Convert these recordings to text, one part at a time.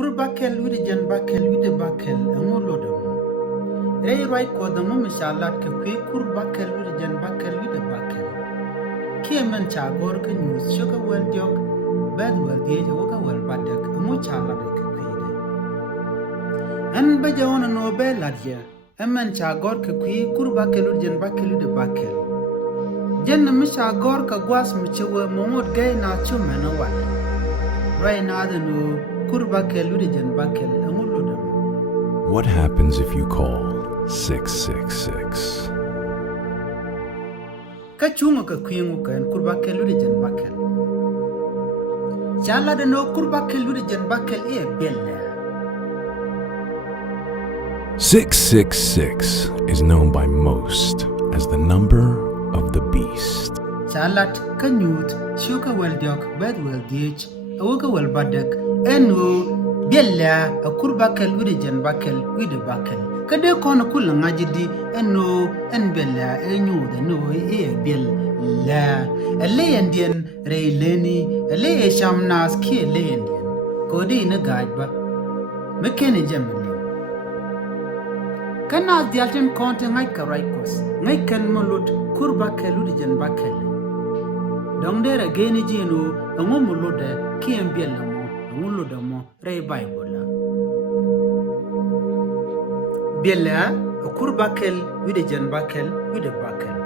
kurbakel widi jan bakel widi bakel amulo damo. Rei right ko damo mishalat ke kwi kurbakel widi jan bakel widi bakel. Kie men chagor ke news shoka wel jog bad wel die woka wel badak amu chala ke kwide. An bajawona no be ladya men chagor ke kwi kurbakel widi jan bakel widi bakel. Jen mishagor ka gwas mchiwe momot gay na chumena wale. Right now the no kurbakel widi jan bakel amulo damo. What happens if you call 666? Kachunga ka kwingu kan kurbakel widi jan bakel. Chala de no kurbakel widi jan bakel e bella. 666 is known by most as the number of the beast. Chalat kanyut shuka wel diok bed wel diech awoka wel badak enu bella a kurbakel widi jan bakel widi bakel. Kade kono kula ngajidi enu en bella enyu de no e bel la alendien reileni ale shamnas ki alendien kodi na gajba mekene jamle kana dialten konte ngai ka raikos ngai kan molot kurbakel widi jan bakel dongdera geni jinu amu molode ki en bella mo amulo damo re bible Bella a kurbakel widi jan bakel widi bakel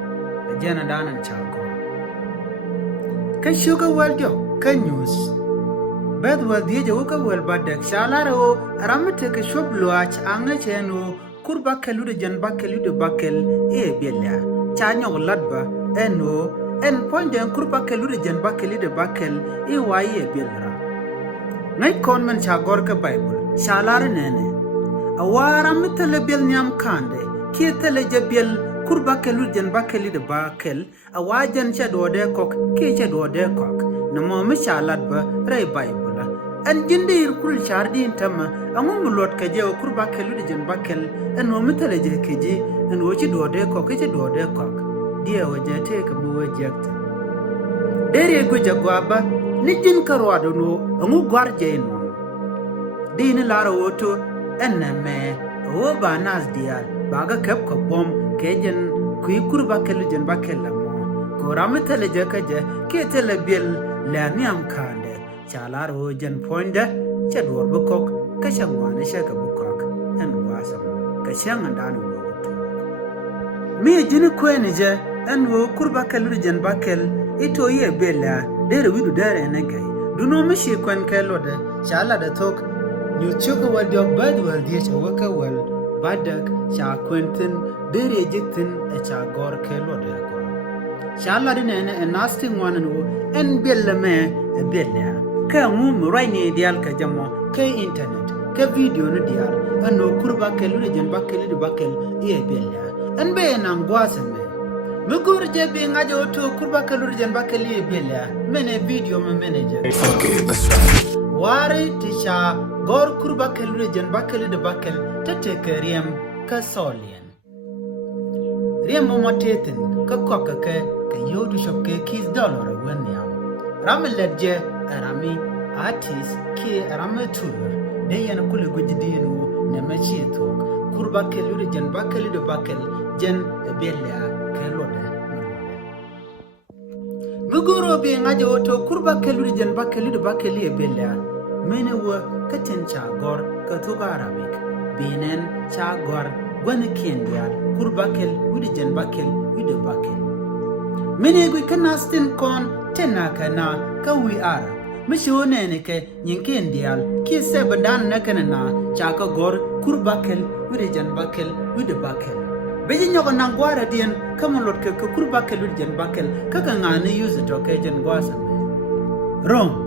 a jana danan chago kan shuga waldio kan news bad waldi je woka wal badak shalaro aramte ke shobluach anga cheno kurbakel widi jan bakel widi bakel e bella chanyo ladba eno en point en kurbakel widi jan bakel widi bakel e waye bella ngai konmen chagor ka bible shalaro nene awara mitele bel nyam kande kietele jebel kurbakel jan bakel de bakel awajan chadode kok ke chadode kok namo mishalat ba ray bible an jindir kul chardin tama amum lot ka je kurbakel jan bakel an mo mitele je keji an wochi dode kok ke dode kok die waje te ka mo wajekta dere go jagwaba nijin karwado no amu gwarje no dine laro woto enme o banas dial baga kep ko bom kejen kuy kurbakel jan bakel mo ko ramitele je kaje ke tele bil la niam kande chalaro jan ponde che dor bukok ka shangwane shaka bukok en wasam ka shangan wo mi jini kweni je en wo kurbakel jan bakel ito ye bela dere widu dere enegay duno mi shi kwen kelode chala de tok you took a word of bad well, dear Chawaka well, Badak, Cha Quentin, Berry Ejectin, a Cha Gor Kelodako. Shaladin and nasting one and Bella me a Bella. Ka mum right near Dial Kajamo, K internet, K video no dial, and no Kurbakel, Bakel, Bakel, e Bella, and Bayanam Guasame. Mugur Jebbing Ajo to Kurbakel, Bakel, e Bella, many video manager. Okay, that's right. Wari tisha gor kurbakel jan bakel de bakel tete riem ka solien riem mo mateten ka koka ke yodu shop ke kis dollar wanyam rameledje arami artist ke ramatur de yana kule gujidinu ne machieto kurbakel jan bakel de bakel jen bella ke lode Buguro be ngaje oto kurbakel jan bakel de bakel e bella mene wo katen chagor katuga arabik binen chagor gwane kendial kurbakel widi jan bakel widi bakel mene gwi kanastin kon tenaka na kawi ara mishone ne ke nyinkendial ki sebadan nakana chaka gor kurbakel widi jan bakel widi bakel beji nyogo nangwara dien kamalot ke kurbakel widi jan bakel kaka ngane use to ke jan gwasa rom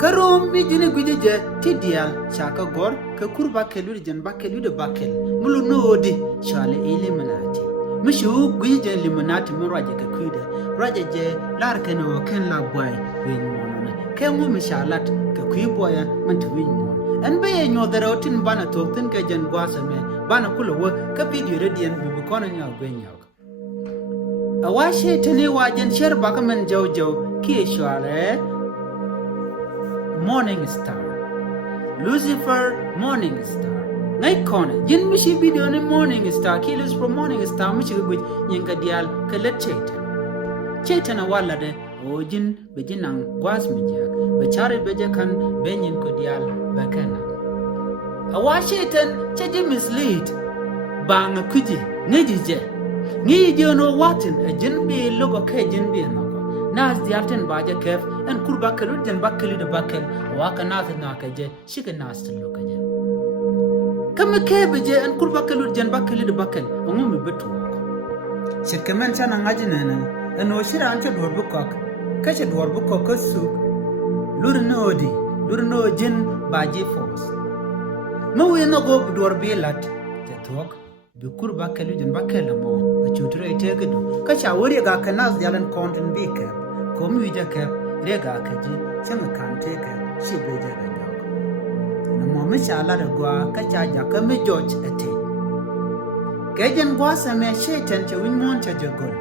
Karom mi jine gujije tidial chaka gor ka kurbakel jan bakel de bakel mulu noodi shale eliminati mishu gujije eliminati mo raje ka kuide raje je lar ken o ken la boy win monone ken mo mishalat ka kuiboya man to win mon en be nyo darotin bana to tin ka jan gwasame bana kula wo ka video redian bi kono nya gwenya awashe tani wajen sher bakamen jawjaw ki shale Morning Star. Lucifer morning star ngai kone jin mishi video ni morning star ki Lucifer morning star mishi gwe yinga dial kalet chaitan wala de ojin bejinang gwas mijak bechare beje kan benyin ko dial bakana awa shaitan chaji mislead bang kuje ngejije ngi jono watin jin bi logo ke jin bi no nas dialten baje kef en kurba kalut den bakeli de bakel waka nas na kaje shiga nas lo kaje kam ke beje en kurba kalut den bakeli de bakel ngum betu shikamen sana ngajina na en o shira anche dor bukok kache dor bukok su lur no jin baje force no we no go dor belat jetok bi kurba kalut den bakel mo chutre tegedu kacha wori ga kanas dialen konten bike komi wija ke rega kaji changa kante ke shibeja ga nyako na momi shala da gwa kacha ja kame George ate kejen gwa same shaitan che wimon che jagol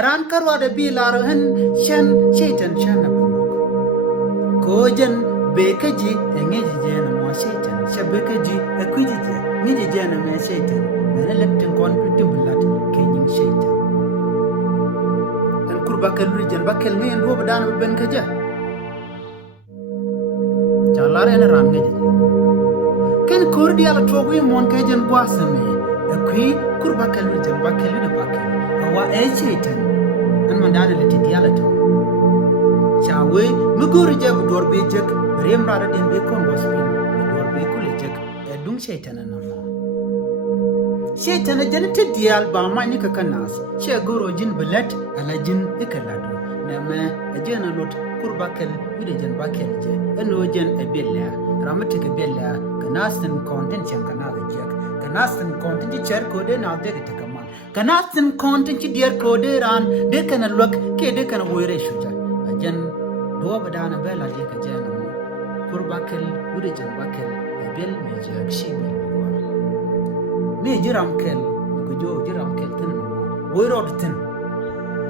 aran karwa da bilaro hen shan shaitan shana banok kojen bekaji engeji jena mo shaitan shabekaji akwiji je niji jena me shaitan mena leptin kon pitimbulat kenyin shaitan bakal rijan bakal ni ndo badan ben kaja chalare na ran gaje ken kordi ala togu mon kajen boasame akui kur bakal rijan bakal ni bakal awa echeten an mandana leti diala to chawe mugor je dor be jek rem rada den be kon bospin dor be kule jek edung shaitan na mo shaitan janete dial ba mani ka kanas she goro jin belet ala jin ikalado nama ajena lot kurbakel wide jan bakel je eno jen ebella ramate ke bella kanasten content chen kanada jek kanasten content cher kode na de te kamal kanasten content dier kode ran de kana lok ke de kana woire shuja ajen do badana bella je ka jena kurbakel wide jan bakel ebel me jek shibi me jiram kel ko jo jiram kel tin woiro tin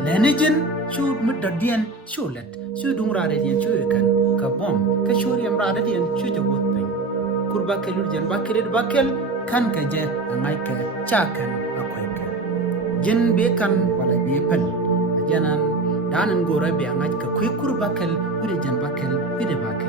lenijin shud mudadian shulet shudung radadian shukan ka bom ka shuriyam radadian shujabut pen kurba kelur jan bakelir bakel kan ka je angai ka chakan akoy ka jin be kan wala be pel janan danan gore be angai ka kuy kurba kel wide jan bakel wide bakel